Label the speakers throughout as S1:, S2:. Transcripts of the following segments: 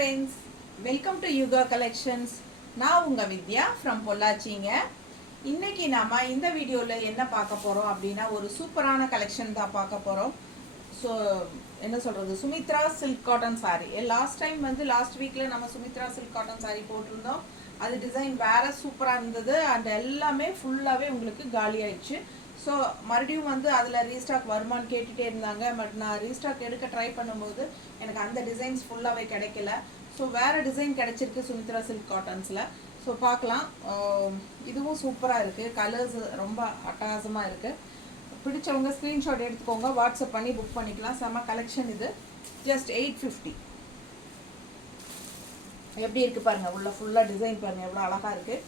S1: Friends welcome to Yuga collections நான் உங்கள் வித்யா from பொள்ளாச்சிங்க. இன்னைக்கு நாம் இந்த வீடியோவில் என்ன பார்க்க போகிறோம் அப்படின்னா ஒரு சூப்பரான கலெக்ஷன் தான் பார்க்க போகிறோம் ஸோ என்ன சொல்கிறது Sumitra silk cotton saree. Last time வந்து லாஸ்ட் வீக்கில் நம்ம சுமித்ரா சில்க் காட்டன் saree போட்டிருந்தோம். அது டிசைன் வேறு சூப்பராக இருந்தது. அண்ட் எல்லாமே ஃபுல்லாகவே உங்களுக்கு காலி ஆயிடுச்சு ஸோ மறுபடியும் வந்து அதில் ரீஸ்டாக் வருமான்னு கேட்டுகிட்டே இருந்தாங்க. பட் நான் ரீஸ்டாக் எடுக்க ட்ரை பண்ணும்போது எனக்கு அந்த டிசைன்ஸ் ஃபுல்லாகவே கிடைக்கல. ஸோ வேறு டிசைன் கிடைச்சிருக்கு சுமித்ரா சில்க் காட்டன்ஸில் ஸோ பார்க்கலாம். Um, இதுவும் சூப்பராக இருக்குது கலர்ஸ் ரொம்ப அட்டகாசமாக இருக்குது பிடிச்சவங்க ஸ்க்ரீன்ஷாட் எடுத்துக்கோங்க. வாட்ஸ்அப் பண்ணி புக் பண்ணிக்கலாம். செம்ம கலெக்ஷன் இது. ஜஸ்ட் எயிட் ஃபிஃப்டி எப்படி இருக்குது பாருங்கள் உள்ள ஃபுல்லாக டிசைன் பாருங்கள் எவ்வளோ அழகாக இருக்குது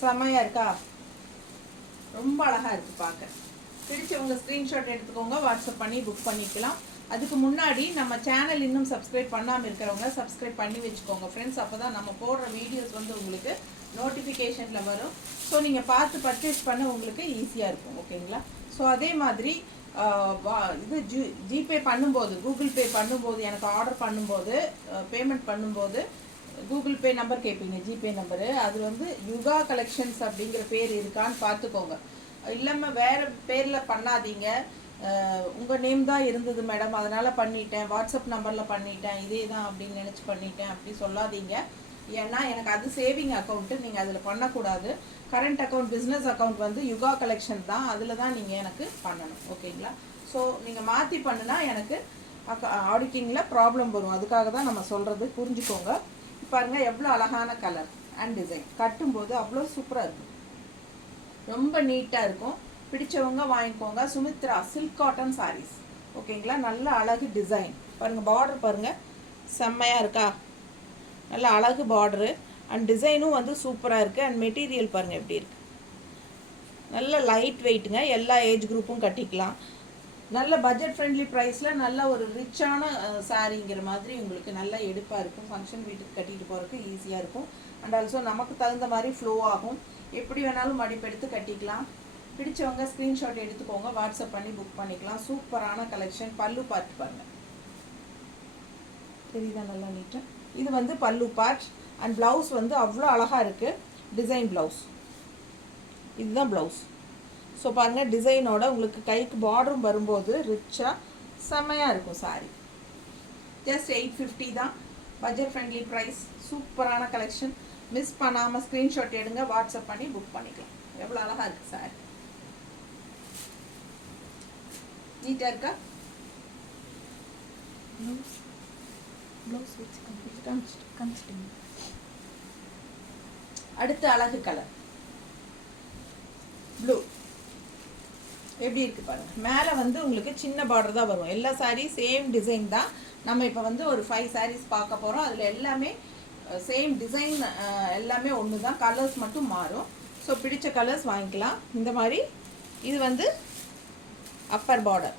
S1: செமையாக இருக்கா? ரொம்ப அழகா இருக்கு பார்க்க. பிடிச்சவங்க ஸ்க்ரீன்ஷாட் எடுத்துக்கோங்க வாட்ஸ்அப் பண்ணி புக் பண்ணிக்கலாம். அதுக்கு முன்னாடி நம்ம சேனல் இன்னும் சப்ஸ்கிரைப் பண்ணாமல் இருக்கிறவங்க சப்ஸ்கிரைப் பண்ணி வச்சுக்கோங்க. ஃப்ரெண்ட்ஸ் அப்போ தான் நம்ம போடுற வீடியோஸ் வந்து உங்களுக்கு நோட்டிஃபிகேஷனில் வரும். ஸோ நீங்கள் பார்த்து பர்ச்சேஸ் பண்ண உங்களுக்கு ஈஸியாக இருக்கும் ஓகேங்களா ஸோ அதே மாதிரி வா- இது ஜி ஜிபே பண்ணும்போது கூகுள் பே பண்ணும்போது எனக்கு ஆர்டர் பண்ணும்போது பேமெண்ட் பண்ணும்போது கூகுள் பே நம்பர் கேட்பீங்க ஜிபே நம்பரு. அது வந்து யுகா கலெக்ஷன்ஸ் அப்படிங்கிற பேர் இருக்கான்னு பார்த்துக்கோங்க. இல்லாமல் வேறு பேரில் பண்ணாதீங்க. உங்கள் நேம் தான் இருந்தது மேடம். அதனால் பண்ணிட்டேன். வாட்ஸ்அப் நம்பரில் பண்ணிட்டேன். இதே தான் அப்படின்னு நினச்சி பண்ணிட்டேன். அப்படி சொல்லாதீங்க. ஏன்னா எனக்கு அது சேவிங் அக்கௌண்ட்டு நீங்கள் அதில் பண்ணக்கூடாது. கரண்ட் அக்கௌண்ட் பிஸ்னஸ் அக்கௌண்ட் வந்து யுகா கலெக்ஷன் தான். அதில் தான் நீங்கள் எனக்கு பண்ணணும். ஓகேங்களா? ஸோ நீங்கள் மாற்றி பண்ணுனா எனக்கு ஆடிட்டிங்கில் ப்ராப்ளம் வரும். அதுக்காக தான் நம்ம சொல்கிறது புரிஞ்சுக்கோங்க. பாருங்க எவ்வளோ அழகான கலர் அண்ட் டிசைன் கட்டும்போது அவ்வளோ சூப்பராக இருக்கும். ரொம்ப நீட்டாக இருக்கும். பிடிச்சவங்க வாங்கிக்கோங்க. சுமித்ரா சில்க் காட்டன் சாரீஸ் ஓகேங்களா நல்ல அழகு டிசைன் பாருங்க பார்டர் பாருங்க. செம்மையாக இருக்கா? நல்ல அழகு பார்டரு அண்ட் டிசைனும் வந்து சூப்பராக இருக்குது அண்ட் மெட்டீரியல் பாருங்க எப்படி இருக்கு? நல்ல லைட் வெயிட்டுங்க எல்லா ஏஜ் குரூப்பும் கட்டிக்கலாம். நல்ல பட்ஜெட் ஃப்ரெண்ட்லி ப்ரைஸில் நல்ல ஒரு ரிச்சான சாரீங்கிற மாதிரி உங்களுக்கு நல்ல எடுப்பாக இருக்கும். ஃபங்க்ஷன் வீட்டுக்கு கட்டிட்டு போகிறதுக்கு ஈஸியாக இருக்கும். அண்ட் ஆல்சோ நமக்கு தகுந்த மாதிரி ஃப்ளோ ஆகும். எப்படி வேணாலும் மடிப்பெடுத்து கட்டிக்கலாம். பிடிச்சவங்க ஸ்க்ரீன்ஷாட் எடுத்துக்கோங்க. வாட்ஸ்அப் பண்ணி புக் பண்ணிக்கலாம். சூப்பரான கலெக்ஷன் பல்லு பார்ட் பாருங்கள் தெரியுதா? நல்லா நீட்டாக இது வந்து பல்லு பார்ட் அண்ட் ப்ளவுஸ் வந்து அவ்வளோ அழகாக இருக்குது டிசைன் ப்ளவுஸ் இதுதான் ப்ளவுஸ் ஸோ பாருங்கள் டிசைனோட உங்களுக்கு கைக்கு பார்டரும் வரும்போது ரிச்சாக செம்மையாக இருக்கும் சாரி ஜஸ்ட் எயிட் ஃபிஃப்டி தான். பட்ஜெட் ஃப்ரெண்ட்லி ப்ரைஸ் சூப்பரான கலெக்ஷன் மிஸ் பண்ணாமல் ஸ்க்ரீன்ஷாட் எடுங்க வாட்ஸ்அப் பண்ணி புக் பண்ணிக்கலாம். எவ்வளோ அழகாக இருக்குது சாரி நீட்டாக இருக்கா?
S2: Blouse. வச்சு காமிச்சிட்டு காமிச்சிட்டுங்க
S1: அழகு கலர் ப்ளூ எப்படி இருக்குது பாருங்க. மேலே வந்து உங்களுக்கு சின்ன பார்டர் தான் வரும். எல்லா சாரீ சேம் டிசைன் தான். நம்ம இப்போ வந்து ஒரு ஃபைவ் சாரீஸ் பார்க்க போகிறோம் அதில் எல்லாமே சேம் டிசைன் எல்லாமே ஒன்று தான் கலர்ஸ் மட்டும் மாறும். ஸோ பிடிச்ச கலர்ஸ் வாங்கிக்கலாம். இந்த மாதிரி இது வந்து அப்பர் பார்டர்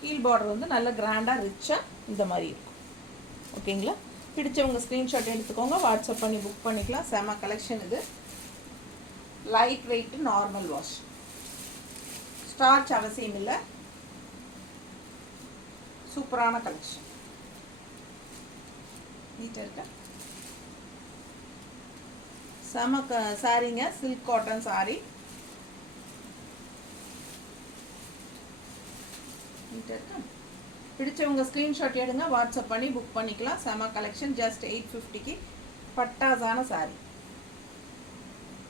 S1: கீழ் பார்டர் வந்து நல்ல கிராண்டாக ரிச்சாக இந்த மாதிரி இருக்கும். ஓகேங்களா பிடிச்சவங்க ஸ்க்ரீன்ஷாட் எடுத்துக்கோங்க. வாட்ஸ்அப் பண்ணி புக் பண்ணிக்கலாம். செம கலெக்ஷன் இது. Light weight normal wash starch அவசியம் இல்லை. சூப்பரான கலெக்ஷன் நீட்டாக இருக்கா? செம க சாரீங்க சில்க் காட்டன் சாரி நீட்டாக இருக்கா? பிடிச்சவங்க ஸ்க்ரீன்ஷாட் எடுங்க வாட்ஸ்அப் பண்ணி புக் பண்ணிக்கலாம். செம கலெக்ஷன் ஜஸ்ட் எயிட் ஃபிஃப்டிக்கு பட்டாசான சாரி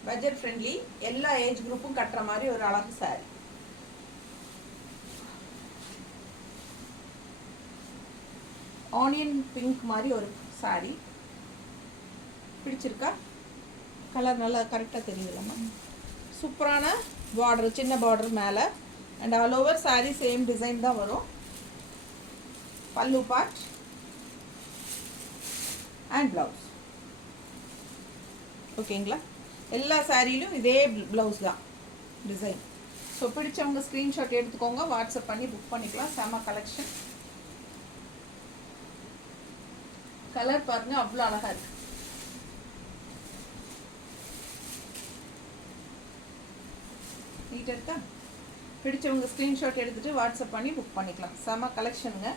S1: பட்ஜெட் ஃப்ரெண்ட்லி எல்லா ஏஜ் குரூப்பும் கட்டுற மாதிரி ஒரு அழகு சாரி ஆனியன் பிங்க் மாதிரி ஒரு சாரி பிடிச்சிருக்கா? கலர் நல்லா கரெக்டாக தெரியுதுல்லம்மா சூப்பரான பார்டர் சின்ன பார்டர் மேலே. And all over sari same design தான் வரும். பல்லு பார்ட் அண்ட் ப்ளவுஸ் ஓகேங்களா எல்லா சாரியிலும் இதே ப்ளவுஸ் தான் டிசைன் ஸோ பிடிச்சவங்க ஸ்க்ரீன்ஷாட் எடுத்துக்கோங்க வாட்ஸ்அப் பண்ணி புக் பண்ணிக்கலாம். செம கலெக்ஷன் கலர் பாருங்க அவ்வளோ அழகா இருக்கு. நீட்டாக இருக்கா? பிடிச்சவங்க ஸ்க்ரீன்ஷாட் எடுத்துட்டு வாட்ஸ்அப் பண்ணி புக் பண்ணிக்கலாம். செம கலெக்ஷனுங்க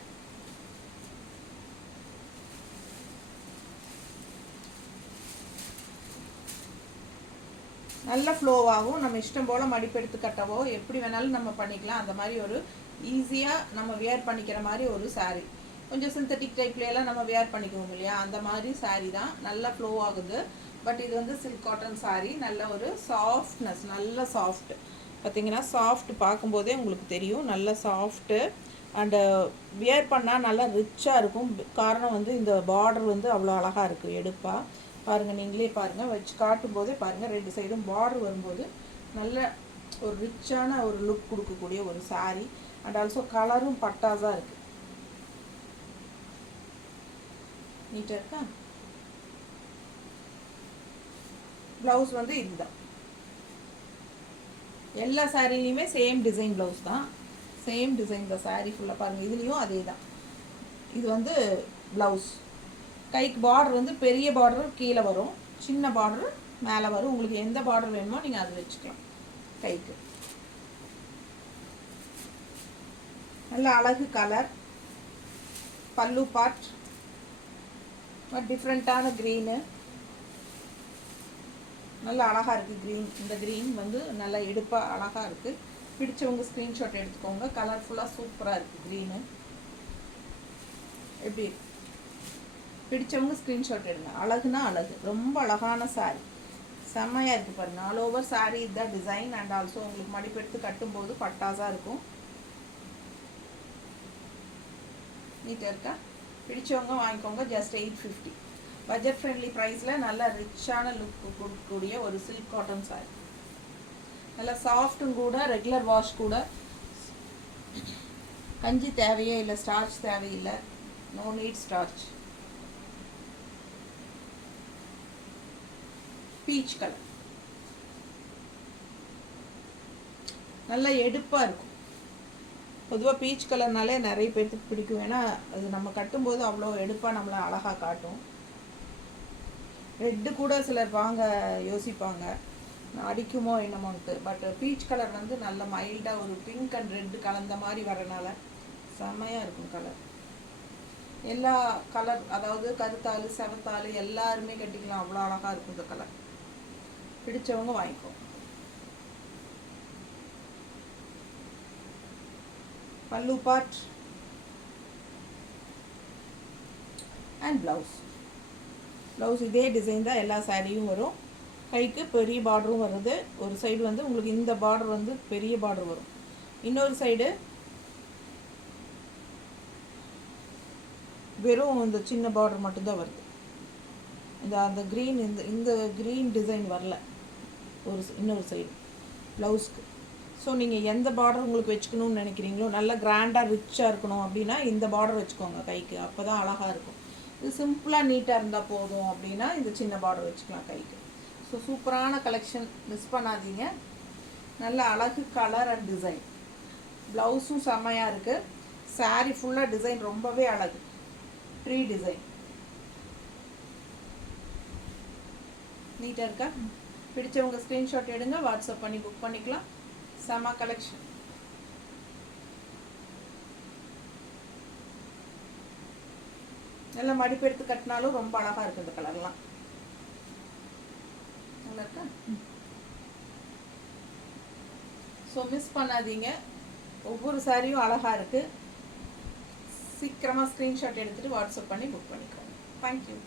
S1: நல்ல ஃப்ளோவாகவும் நம்ம இஷ்டம் போல் மடிப்பெடுத்து கட்டவோ எப்படி வேணாலும் நம்ம பண்ணிக்கலாம். அந்த மாதிரி ஒரு ஈஸியாக நம்ம வியர் பண்ணிக்கிற மாதிரி ஒரு saree. கொஞ்சம் சிந்தட்டிக் டைப்லையெல்லாம் நம்ம வியர் பண்ணிக்குவோம் இல்லையா? அந்த மாதிரி saree தான். நல்லா ஃப்ளோ ஆகுது. பட் இது வந்து சில்க் காட்டன் saree. நல்ல ஒரு சாஃப்ட்னஸ் நல்ல சாஃப்ட் பார்த்தீங்கன்னா சாஃப்ட் பார்க்கும்போதே உங்களுக்கு தெரியும். நல்ல சாஃப்ட்டு அண்டு வியர் பண்ணால் நல்லா ரிச்சாக இருக்கும். காரணம் வந்து இந்த பார்டர் வந்து அவ்வளோ அழகாக இருக்குது எடுப்பாக பாருங்கள் நீங்களே பாருங்கள் வச்சு காட்டும் போதே பாருங்கள் ரெண்டு சைடும் பார்டர் வரும்போது நல்ல ஒரு ரிச்சான ஒரு லுக் கொடுக்கக்கூடிய ஒரு saree அண்ட் ஆல்சோ கலரும் பட்டாஸாக இருக்குது நீட்டாக இருக்கா? ப்ளவுஸ் வந்து இதுதான். எல்லா சாரிலையுமே சேம் டிசைன் ப்ளவுஸ் தான். சேம் டிசைன் தான் saree ஃபுல்லாக பாருங்கள் இதுலேயும் அதே தான் இது வந்து ப்ளவுஸ் கைக்கு பார்டர் வந்து பெரிய பார்டர் கீழே வரும். சின்ன பார்டர் மேலே வரும். உங்களுக்கு எந்த பார்டர் வேணுமோ நீங்கள் அது வச்சுக்கலாம் கைக்கு. நல்ல அழகு கலர் பல்லு பார்ட் டிஃப்ரெண்ட்டான க்ரீனு நல்ல அழகாக இருக்குது க்ரீன் இந்த க்ரீன் வந்து நல்லா எடுப்பாக அழகாக இருக்குது பிடிச்சவங்க ஸ்க்ரீன்ஷாட் எடுத்துக்கோங்க. கலர்ஃபுல்லாக சூப்பராக இருக்குது க்ரீனு எப்படி இருக்கு? பிடிச்சவங்க ஸ்க்ரீன்ஷாட் எடுங்க. அழகுனா அழகு. ரொம்ப அழகான சாரி செம்மையாக இருக்குது பாருங்க. ஆல் ஓவர் சாரி இதுதான் டிசைன் அண்ட் ஆல்சோ உங்களுக்கு மடிப்பெடுத்து கட்டும்போது பட்டாஸாக இருக்கும். நீட்டாக இருக்கா? பிடிச்சவங்க வாங்கிக்கோங்க. Just eight fifty budget friendly ப்ரைஸில் நல்ல ரிச்சான லுக் கொடுக்கக்கூடிய ஒரு சில்க் காட்டன் சாரி நல்லா சாஃப்ட்டும் கூட ரெகுலர் வாஷ் கூட. கஞ்சி தேவையே இல்லை ஸ்டார்ச் தேவையில்லை. No need starch peach colour நல்லா எடுப்பாக இருக்கும். பொதுவாக பீச் கலர்னாலே நிறைய பேர்த்துக்கு பிடிக்கும். ஏன்னா அது நம்ம கட்டும்போது அவ்வளோ எடுப்பாக நம்மளை அழகாக காட்டும். ரெட்டு கூட சிலர் வாங்க யோசிப்பாங்க. அடிக்குமோ என்னமோன்ட்டு. பட் பீச் கலர் வந்து நல்ல மைல்டாக ஒரு பிங்க் அண்ட் ரெட்டு கலந்த மாதிரி வரனால செம்மையாக இருக்கும் கலர் எல்லா கலர் அதாவது கருத்தாள் செவத்தாள் எல்லாருமே கட்டிக்கலாம். அவ்வளோ அழகாக இருக்கும் இந்த கலர் பிடிச்சவங்க வாங்கிக்கோ. பல்லு பார்ட் அண்ட் ப்ளவுஸ் ப்ளவுஸ் இதே டிசைன் தான் எல்லா சாரியும் வரும். கைக்கு பெரிய பார்டரும் வருது ஒரு சைடு வந்து உங்களுக்கு இந்த பார்டர் வந்து பெரிய பார்டர் வரும். இன்னொரு சைடு வெறும் இந்த சின்ன பார்டர் மட்டும்தான் வருது. இந்த அந்த க்ரீன் இந்த இந்த க்ரீன் டிசைன் வரல. ஒரு இன்னொரு சைடு ப்ளவுஸ்க்கு ஸோ நீங்கள் எந்த பார்டர் உங்களுக்கு வச்சுக்கணும்னு நினைக்கிறீங்களோ நல்லா கிராண்டாக ரிச்சாக இருக்கணும் அப்படின்னா இந்த பார்டர் வச்சுக்கோங்க கைக்கு. அப்போ தான் அழகாக இருக்கும். இது சிம்பிளாக நீட்டாக இருந்தால் போதும் அப்படின்னா இந்த சின்ன பார்டர் வச்சுக்கலாம் கைக்கு. ஸோ சூப்பரான கலெக்ஷன் மிஸ் பண்ணாதீங்க. நல்ல அழகு கலர் அண்ட் டிசைன் ப்ளவுஸும் செம்மையாக இருக்குது saree ஃபுல்லாக டிசைன் ரொம்பவே அழகு. ட்ரீ டிசைன் நீட்டாக இருக்கா? பிடிச்சவங்க ஸ்க்ரீன்ஷாட் எடுங்க வாட்ஸ்அப் பண்ணி புக் பண்ணிக்கலாம். செம கலெக்ஷன் நல்லா மடிப்பு எடுத்து கட்டினாலும் ரொம்ப அழகாக இருக்குது இந்த கலர்லாம் நல்லா இருக்கா? ஸோ மிஸ் பண்ணாதீங்க. ஒவ்வொரு சாரியும் அழகாக இருக்குது சீக்கிரமாக ஸ்க்ரீன்ஷாட் எடுத்துகிட்டு வாட்ஸ்அப் பண்ணி புக் பண்ணிக்கோங்க. தேங்க்யூ